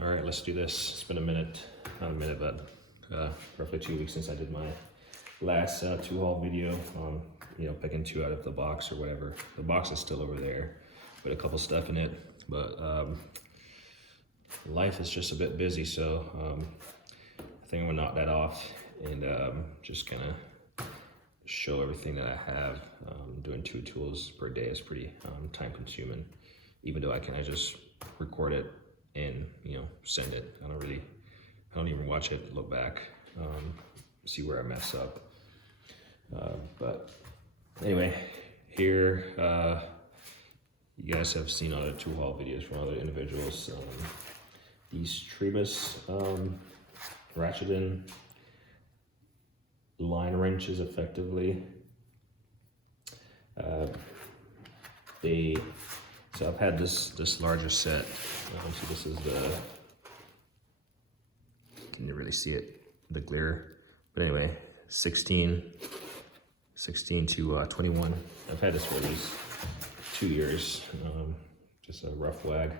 All right, let's do this. It's been a minute, not a minute, but roughly 2 weeks since I did my last two-haul video on, picking two out of the box or whatever. The box is still over there with a couple stuff in it, but life is just a bit busy, so I think I'm gonna knock that off and just kind of show everything that I have. Doing 2 tools per day is pretty time consuming, even though I can just record it and send it. I don't even watch it, look back, see where I mess up. But anyway, here you guys have seen other two-haul videos from other individuals. These Tremus ratcheting line wrenches, effectively. So I've had this larger set. So this is the, can you really see it? The glare. But anyway, 16 to 21. I've had this for at least 2 years. Just a rough wag.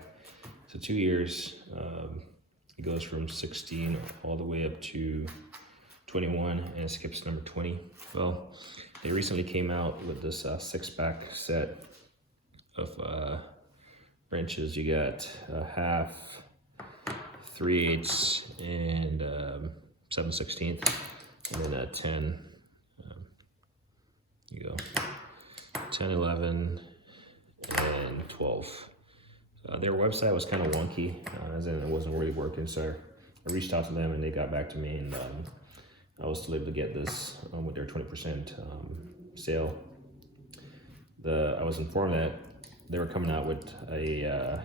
So 2 years. It goes from 16 all the way up to 21 and it skips number 20. Well, they recently came out with this 6-pack set of wrenches. You got a half, 3/8, and 7/16, and then a 10. You go 10, 11, and 12. Their website was kind of wonky, as in it wasn't really working. So I reached out to them and they got back to me, and I was still able to get this with their 20% sale. I was informed that they were coming out with a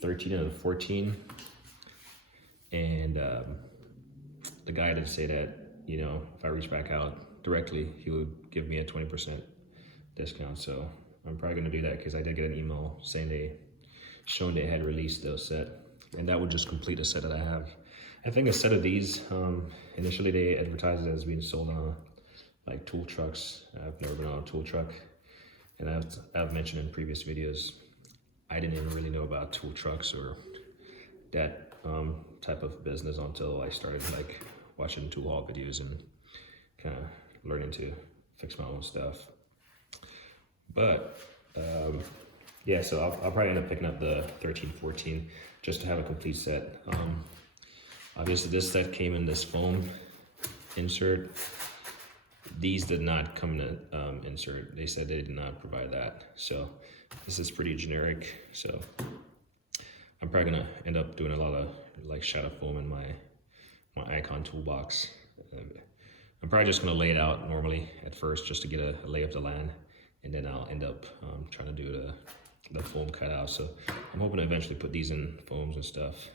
13 and a 14, and the guy did say that if I reach back out directly, he would give me a 20% discount. So I'm probably gonna do that because I did get an email saying showing they had released those set, and that would just complete a set that I have. I think a set of these, initially they advertised it as being sold on like tool trucks. I've never been on a tool truck, and I've mentioned in previous videos, I didn't even really know about tool trucks or that type of business until I started like watching tool haul videos and kind of learning to fix my own stuff. But yeah, so I'll probably end up picking up the 13, 14 just to have a complete set. Obviously this set came in this foam insert. These did not come in an insert. They said they did not provide that. So this is pretty generic. So I'm probably gonna end up doing a lot of like shadow foam in my Icon toolbox. I'm probably just gonna lay it out normally at first just to get a lay of the land, and then I'll end up trying to do the foam cutout. So I'm hoping to eventually put these in foams and stuff.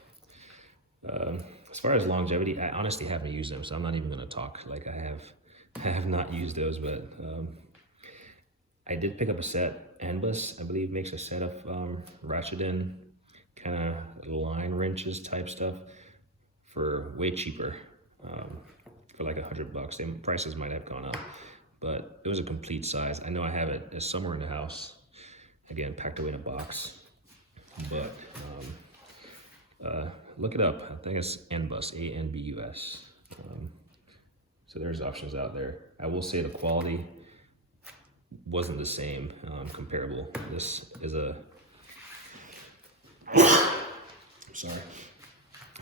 As far as longevity, I honestly haven't used them, so I'm not even gonna talk like I have not used those, but I did pick up a set. Anbus, I believe, makes a set of ratcheting kind of line wrenches type stuff for way cheaper, for like $100. The prices might have gone up, but it was a complete size. I know I have it somewhere in the house, again, packed away in a box, but look it up. I think it's Anbus, A-N-B-U-S. So there's options out there. I will say the quality wasn't the same, comparable. This is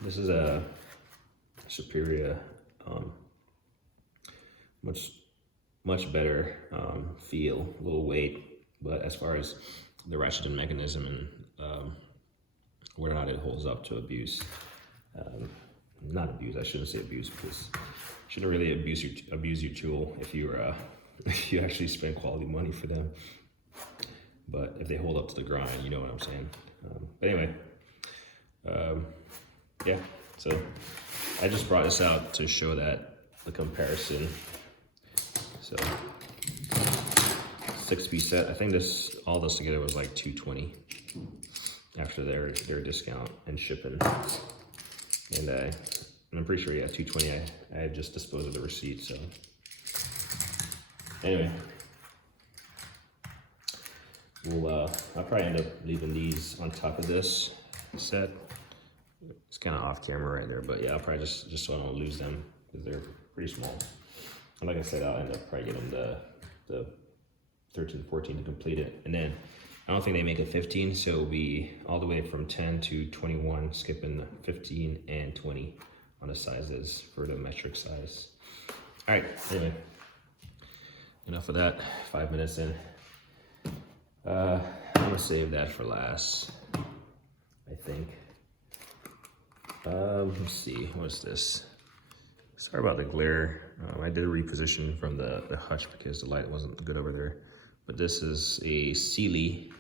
this is a superior, much better feel, little weight, but as far as the ratcheting mechanism and whether or not it holds up to abuse, not abuse, I shouldn't say abuse, because you shouldn't really abuse your tool if you actually spend quality money for them. But if they hold up to the grind, you know what I'm saying. But anyway, yeah, so I just brought this out to show that the comparison. So 6-piece set, I think all this together was like $220 after their discount and shipping. And I'm pretty sure, yeah, $220. I just disposed of the receipt. So anyway, I'll probably end up leaving these on top of this set. It's kind of off camera right there, but yeah, I'll probably just so I don't lose them because they're pretty small. And like I said, I'll end up probably getting the 13, 14 to complete it. And then I don't think they make a 15, so it'll be all the way from 10 to 21, skipping 15 and 20 on the sizes for the metric size. All right, anyway, enough of that, 5 minutes in. I'm gonna save that for last, I think. Let's see, what's this? Sorry about the glare. I did a reposition from the hutch because the light wasn't good over there. But this is a Sealy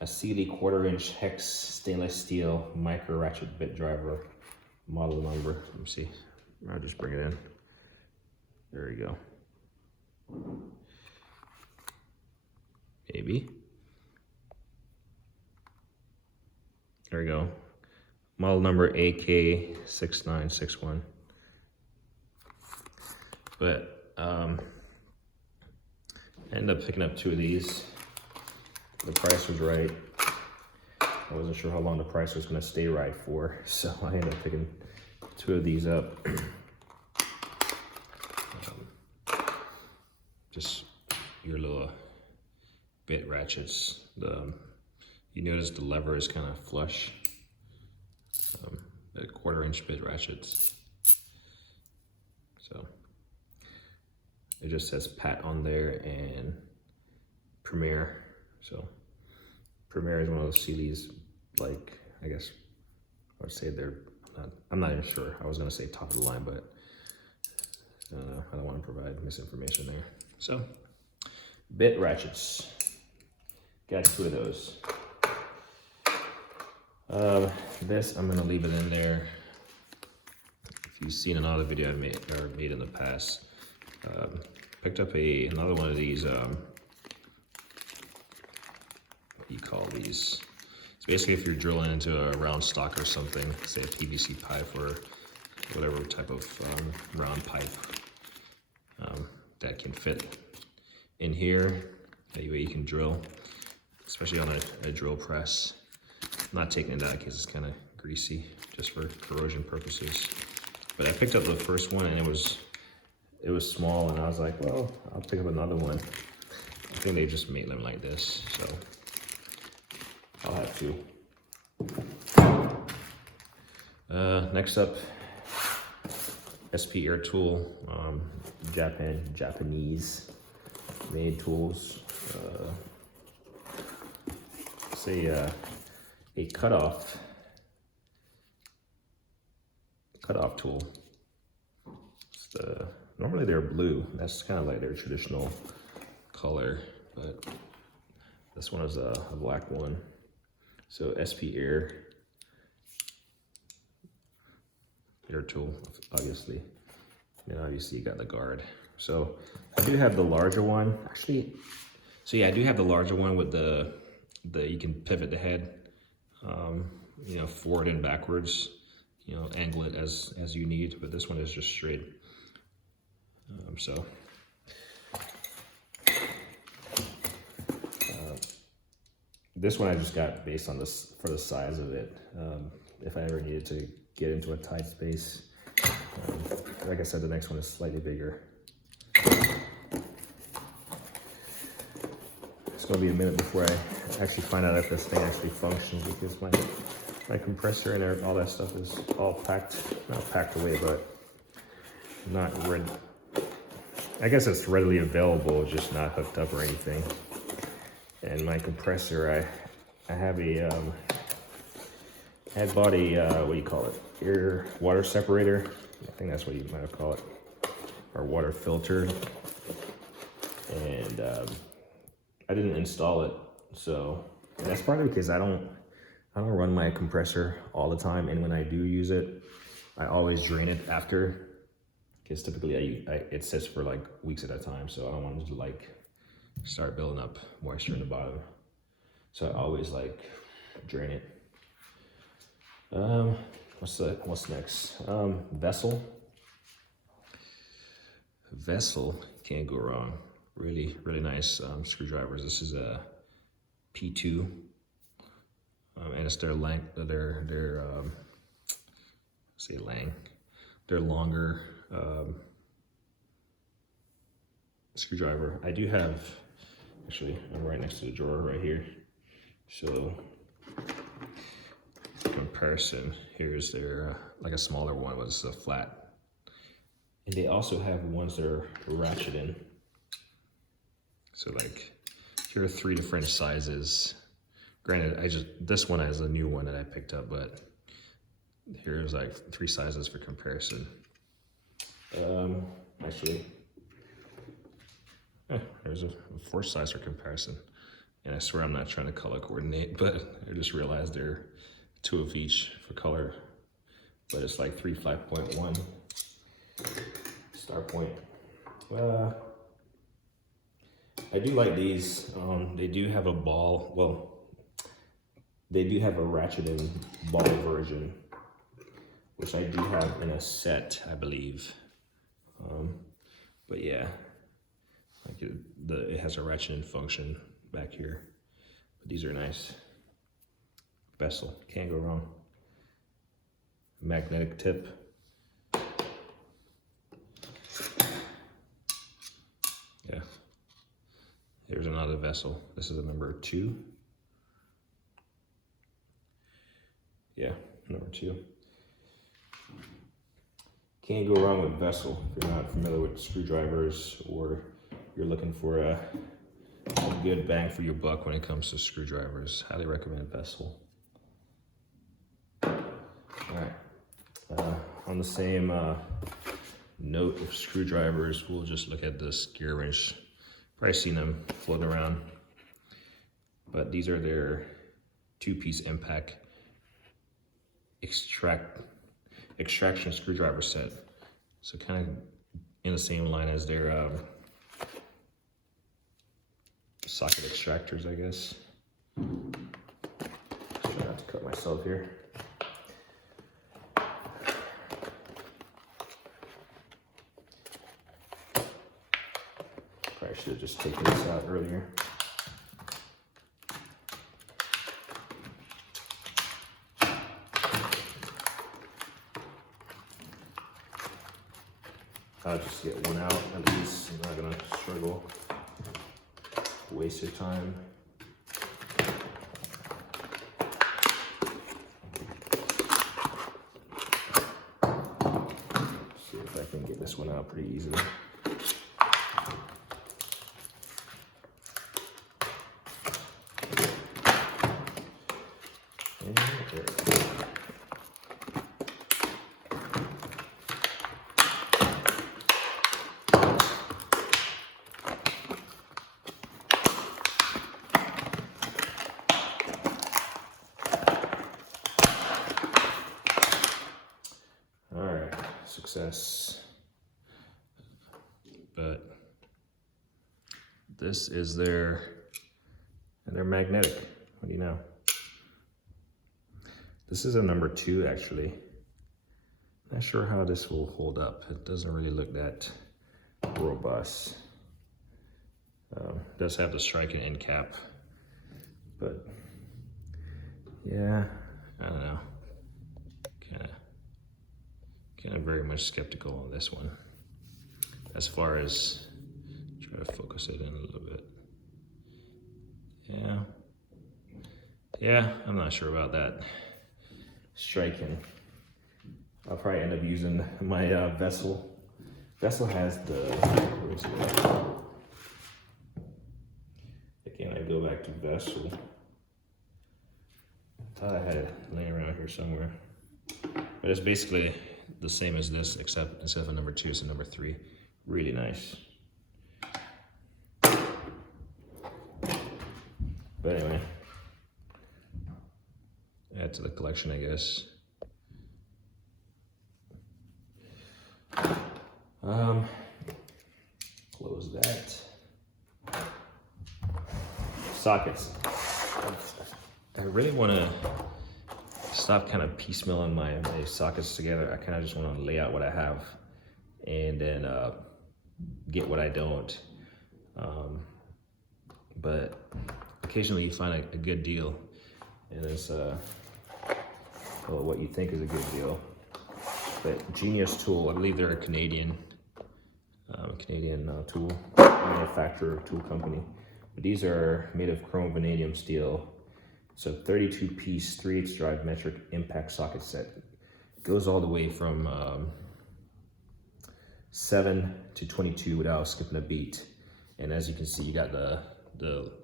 1/4-inch hex stainless steel micro ratchet bit driver, model number. Let me see. I'll just bring it in. There we go. Maybe. There we go. Model number AK6961. But I ended up picking up 2 of these. The price was right. I wasn't sure how long the price was gonna stay right for, so I ended up picking 2 of these up. Just your little bit ratchets. You notice the lever is kind of flush. The 1/4-inch bit ratchets. So it just says Pat on there and Premier. So Premier is one of those Sealy's, like, I guess I would say I'm not even sure. I was gonna say top of the line, but I don't want to provide misinformation there. So bit ratchets, got 2 of those. This, I'm gonna leave it in there. If you've seen another video I made in the past, picked up another one of these, what do you call these? It's basically if you're drilling into a round stock or something, say a PVC pipe or whatever type of round pipe that can fit in here. That way you can drill, especially on a drill press. I'm not taking it out because it's kind of greasy, just for corrosion purposes. But I picked up the first one and it was small, and I was like, well, I'll pick up another one. I think they just made them like this, so I'll have 2. Next up, SP Air Tool, Japanese made tools. It's a cutoff tool. Normally they're blue. That's kind of like their traditional color, but this one is a black one. So SP Air Tool, obviously. And obviously you got the guard. So I do have the larger one, actually. So yeah, I do have the larger one with the you can pivot the head, you know, forward and backwards, you know, angle it as you need. But this one is just straight. This one I just got based on this for the size of it. If I ever needed to get into a tight space, like I said, the next one is slightly bigger. It's gonna be a minute before I actually find out if this thing actually functions, because my compressor and all that stuff is all packed, not packed away, but not ready. I guess it's readily available, just not hooked up or anything. And my compressor, I have I had bought a, what do you call it? Air water separator. I think that's what you might have called it. Or water filter. And I didn't install it. So that's partly because I don't run my compressor all the time. And when I do use it, I always drain it after. Because typically it sits for like weeks at a time. So I don't want it to like start building up moisture in the bottom. So I always like drain it. What's next? Vessel, can't go wrong. Really, really nice screwdrivers. This is a P2, and it's their length, their longer screwdriver. I do have, actually, I'm right next to the drawer right here. So comparison, here's their like a smaller one, but it's a flat. And they also have ones that are ratcheting. So like, here are 3 different sizes. Granted, this one is a new one that I picked up, but here's like 3 sizes for comparison. Actually, there's a 4th size for comparison. And I swear I'm not trying to color coordinate, but I just realized there are 2 of each for color. But it's like 3 5.1 star point. I do like these. They do have a ball. Well, they do have a ratcheting ball version, which I do have in a set, I believe. But yeah, like it has a ratcheting function back here. But these are nice. Vessel, can't go wrong. Magnetic tip. Yeah. Here's another vessel. This is a number 2. Yeah, number 2. Can't go wrong with vessel if you're not familiar with screwdrivers or you're looking for a good bang for your buck when it comes to screwdrivers. Highly recommend vessel. All right. On the same note of screwdrivers, we'll just look at this Gearwrench. Probably seen them floating around, but these are their 2-piece impact extraction screwdriver set. So kind of in the same line as their socket extractors, I guess. Try not to cut myself here. Probably should have just taken this out earlier. I'll just get one out, at least I'm not gonna struggle, waste your time. See if I can get this one out pretty easily. And there we go. Success. But this is their magnetic. What do you know? This is a number 2 actually. Not sure how this will hold up. It doesn't really look that robust. Does have the striking end cap, but yeah, I don't know. Kind of very much skeptical on this one. As far as, try to focus it in a little bit. Yeah, I'm not sure about that. Striking. I'll probably end up using my vessel. Vessel has the, where is it? Again, I go back to vessel. I thought I had it laying around here somewhere. But it's basically the same as this, except instead of a number 2, it's a number 3. Really nice. But anyway, add to the collection, I guess. Close that. Sockets. I really want to stop kind of piecemealing my sockets together. I kind of just want to lay out what I have and then get what I don't. But occasionally you find a good deal and it's well, what you think is a good deal. But Genius Tool, I believe they're a Canadian tool manufacturer, tool company. But these are made of chrome vanadium steel. It's a 32-piece 3/8 drive metric impact socket set. It goes all the way from 7 to 22 without skipping a beat. And as you can see, you got the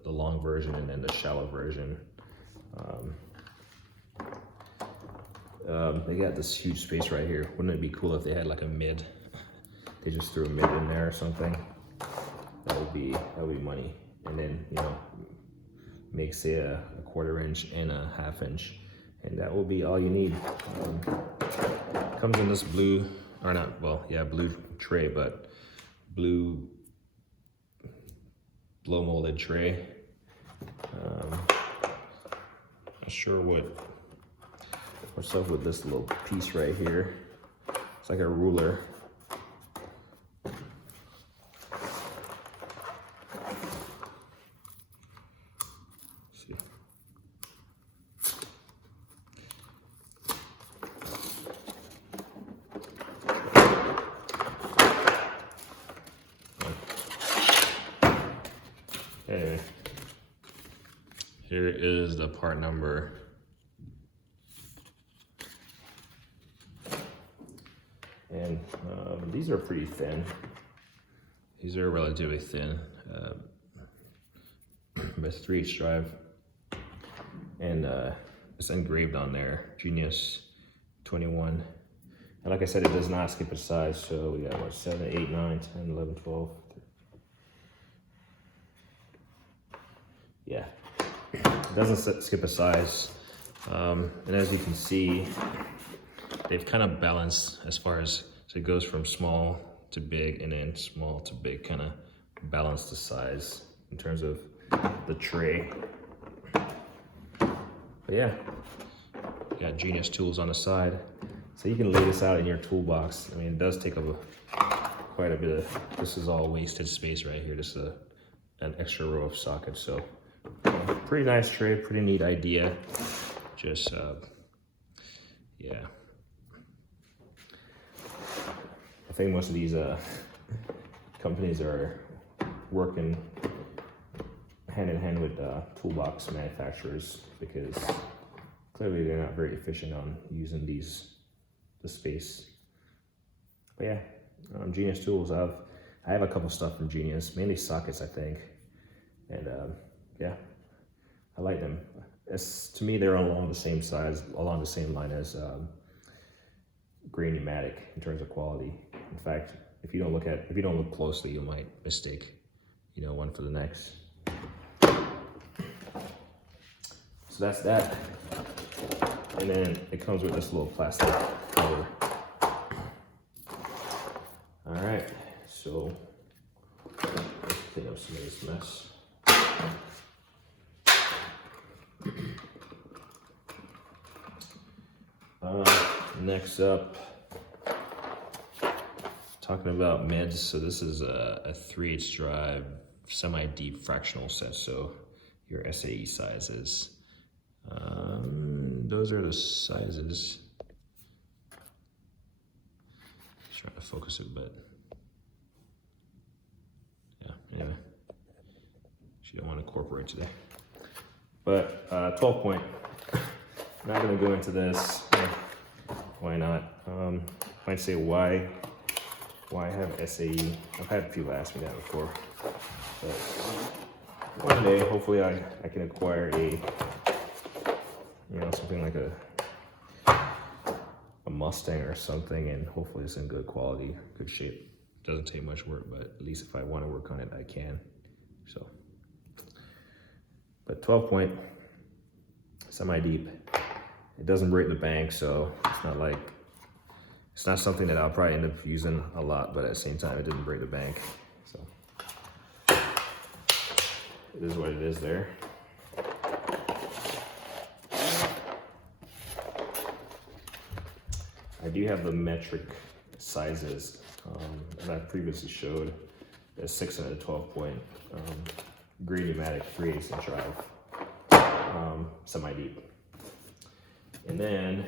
long version and then the shallow version. They got this huge space right here. Wouldn't it be cool if they had like a mid? They just threw a mid in there or something. That would be money. And then, you know, make say a 1/4 inch and a 1/2 inch, and that will be all you need. Comes in this blue, or not, well, yeah, blue tray, but blue blow molded tray. Not sure what's up with this little piece right here. It's like a ruler. Anyway, here is the part number. And these are pretty thin. These are relatively thin. But 3/8 drive. And it's engraved on there, Genius 21. And like I said, it does not skip a size. So we got what, 7, 8, 9, 10, 11, 12. Yeah, it doesn't skip a size. And as you can see, they've kind of balanced as far as, so it goes from small to big and then small to big, kind of balance the size in terms of the tray. But yeah, you got Genius tools on the side. So you can lay this out in your toolbox. I mean, it does take up quite a bit of, this is all wasted space right here. This is an extra row of sockets. So pretty nice tray, pretty neat idea. Just, yeah. I think most of these companies are working hand in hand with toolbox manufacturers, because clearly they're not very efficient on using the space. But yeah, Genius tools. I have a couple stuff from Genius, mainly sockets, I think, and yeah, I like them. To me, they're along the same size, along the same line as Granumatic in terms of quality. In fact, if you don't look closely, you might mistake, you know, one for the next. So that's that. And then it comes with this little plastic cover. All right, so let's clean up some of this mess. Next up, talking about meds. So this is a 3/8 drive semi-deep fractional set. So your SAE sizes. Those are the sizes. Just trying to focus it, but yeah. Anyway, she don't want to incorporate today. But 12 point. Not gonna go into this. Why not? Might say why have SAE? I've had people ask me that before. But one day, hopefully, I can acquire something like a Mustang or something, and hopefully it's in good quality, good shape. Doesn't take much work, but at least if I want to work on it, I can. So, but 12 point, semi-deep. It doesn't break the bank, so it's not something that I'll probably end up using a lot, but at the same time, it didn't break the bank. So it is what it is there. I do have the metric sizes that I previously showed, a 6 and a 12 point Granumatic 3/8 inch drive, semi-deep. And then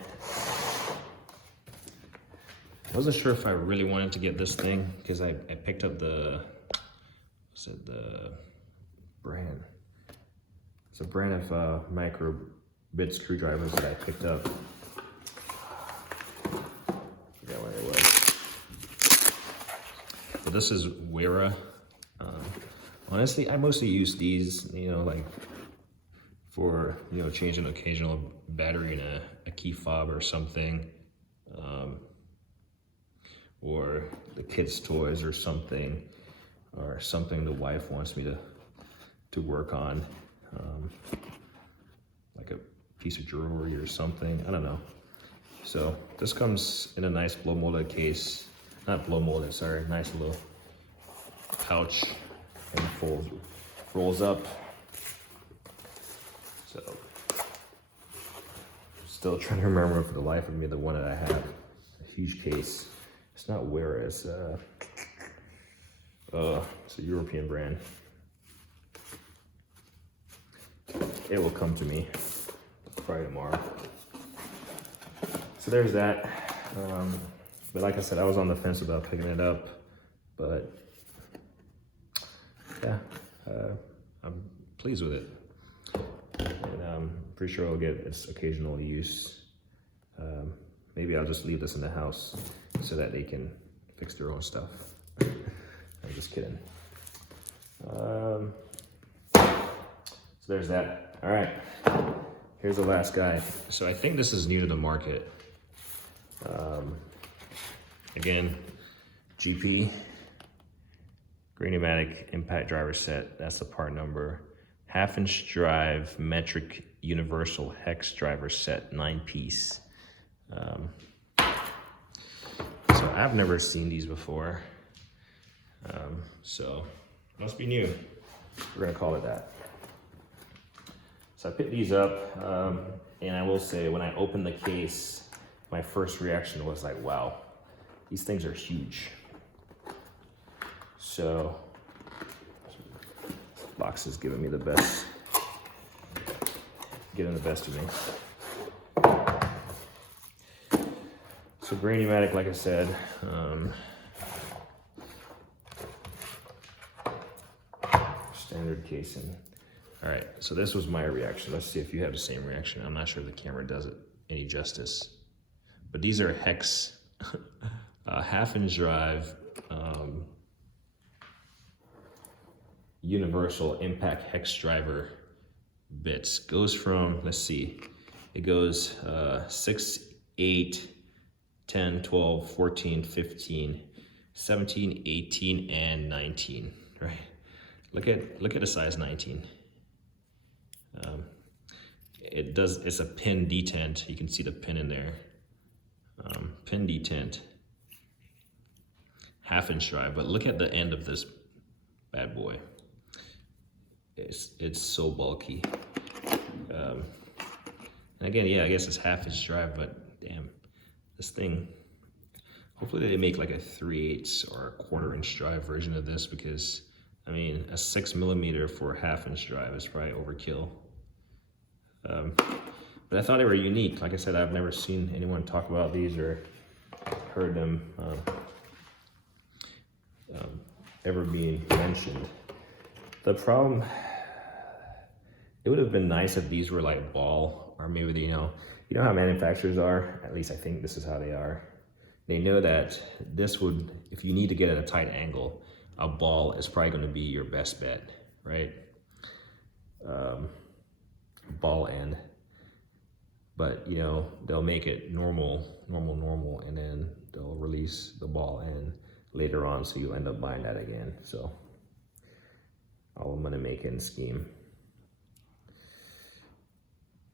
I wasn't sure if I really wanted to get this thing because I picked up the, what's it, the brand. It's a brand of micro bit screwdrivers that I picked up. I forgot what it was. But this is Wera. Honestly, I mostly use these, you know, like for, you know, changing an occasional battery in a key fob or something. Or the kids' toys or something the wife wants me to work on. Like a piece of jewelry or something, I don't know. So this comes in a nice blow molded case, not blow molded, sorry, nice little pouch, and rolls up. So still trying to remember for the life of me the one that I have, a huge case. It's not Wera, it's a European brand. It will come to me probably tomorrow. So there's that. But like I said, I was on the fence about picking it up, but yeah, I'm pleased with it. And I'm pretty sure I'll get its occasional use. Maybe I'll just leave this in the house so that they can fix their own stuff. I'm just kidding. So there's that. All right, here's the last guy. So I think this is new to the market. Again, GP, Granumatic Impact Driver Set. That's the part number. 1/2-inch drive, metric Universal Hex Driver Set, 9-piece. So I've never seen these before. So must be new. We're gonna call it that. So I picked these up, and I will say when I opened the case, my first reaction was like, wow, these things are huge. So this box is giving me the best, getting the best of me. So Granumatic, like I said, standard casing. All right, so this was my reaction. Let's see if you have the same reaction. I'm not sure the camera does it any justice. But these are Hex, 1/2-inch drive, Universal Impact Hex Driver bits. Goes from, let's see, it goes 6, 8, 10, 12, 14, 15, 17, 18, and 19, right? Look at the size 19. It's a pin detent. You can see the pin in there. Pin detent, 1/2-inch drive, but look at the end of this bad boy. It's so bulky. And again, yeah, I guess it's 1/2-inch drive, but damn, this thing, hopefully they make like a 3/8 or a 1/4-inch drive version of this, because I mean, a 6mm for a 1/2-inch drive is probably overkill. But I thought they were unique. Like I said, I've never seen anyone talk about these or heard them ever being mentioned. The problem, it would have been nice if these were like ball, or maybe, you know how manufacturers are, at least I think this is how they are. They know that this would, if you need to get at a tight angle, a ball is probably going to be your best bet, right? Ball end. But, you know, they'll make it normal, and then they'll release the ball end later on, so you'll end up buying that again. So, all I'm gonna make and scheme.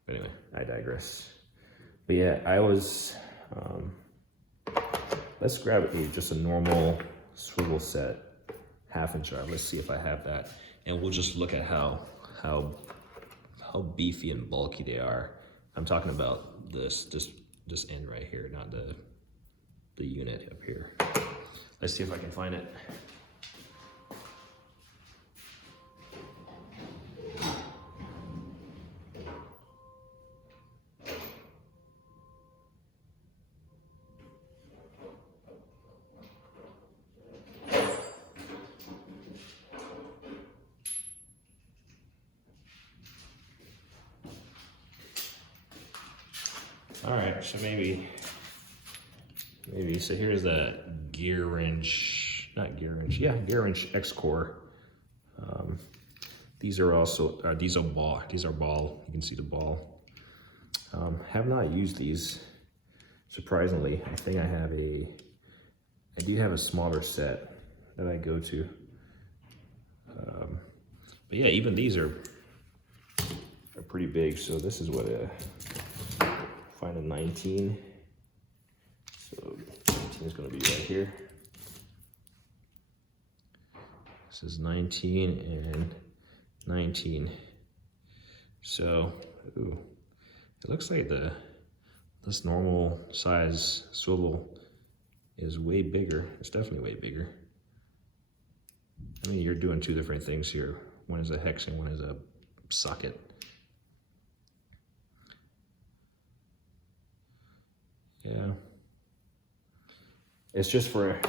But anyway, I digress. But yeah, I was, let's grab just a normal swivel set, 1/2-inch drive. Let's see if I have that. And we'll just look at how beefy and bulky they are. I'm talking about this end right here, not the unit up here. Let's see if I can find it. All right, so maybe. So here's the Gearwrench, not Gearwrench, yeah, Gearwrench X Core. These are also, these are ball. You can see the ball. Have not used these, surprisingly. I think I do have a smaller set that I go to. But yeah, even these are pretty big. So this is what find a 19. So 19 is going to be right here. This is 19 and 19. So, ooh, it looks like this normal size swivel is way bigger. It's definitely way bigger. I mean, you're doing two different things here. One is a hex and one is a socket. Yeah. It's just for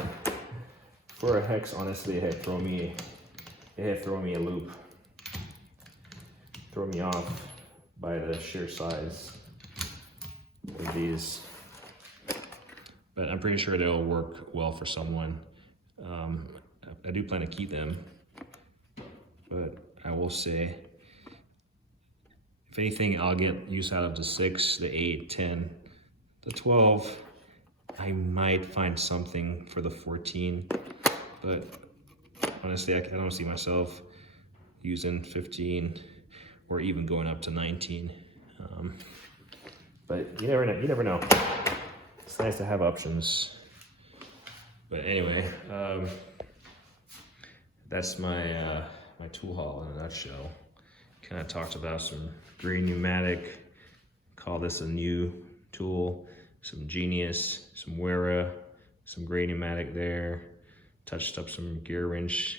a hex, honestly, it had thrown me a loop. Throw me off by the sheer size of these. But I'm pretty sure they'll work well for someone. I do plan to keep them, but I will say, if anything, I'll get use out of the 6, the 8, 10, the 12. I might find something for the 14, but honestly, I don't see myself using 15 or even going up to 19. But you never know. It's nice to have options. But anyway, that's my my tool haul in a nutshell. Kind of talked about some Granumatic, call this a new tool, some Genius, some Wera, some Granumatic there, touched up some Gearwrench,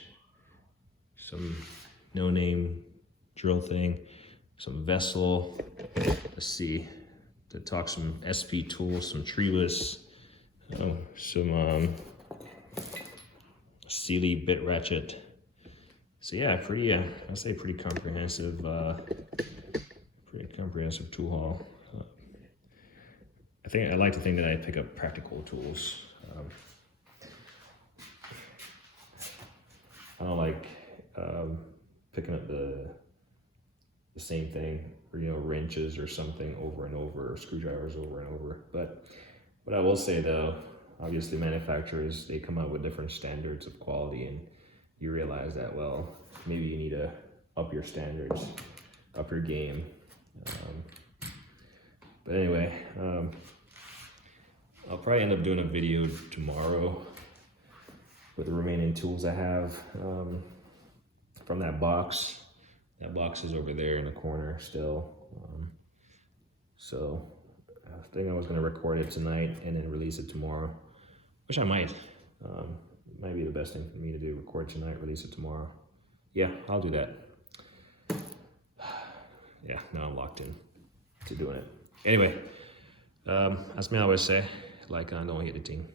some no-name drill thing, some Vessel, let's see, to talk some SP tools, some Tremus, some Sealy bit ratchet. So yeah, pretty, I'd say pretty comprehensive tool haul. I like to think that I pick up practical tools. I don't like picking up the same thing, or wrenches or something over and over, or screwdrivers over and over. But what I will say though, obviously manufacturers, they come out with different standards of quality, and you realize that, well, maybe you need to up your standards, up your game. But anyway, I'll probably end up doing a video tomorrow with the remaining tools I have from that box. That box is over there in the corner still. So I think I was gonna record it tonight and then release it tomorrow, which I might. Might be the best thing for me to do, record tonight, release it tomorrow. Yeah, I'll do that. Yeah, now I'm locked in to doing it. Anyway, as me always say, like, don't hit the thing.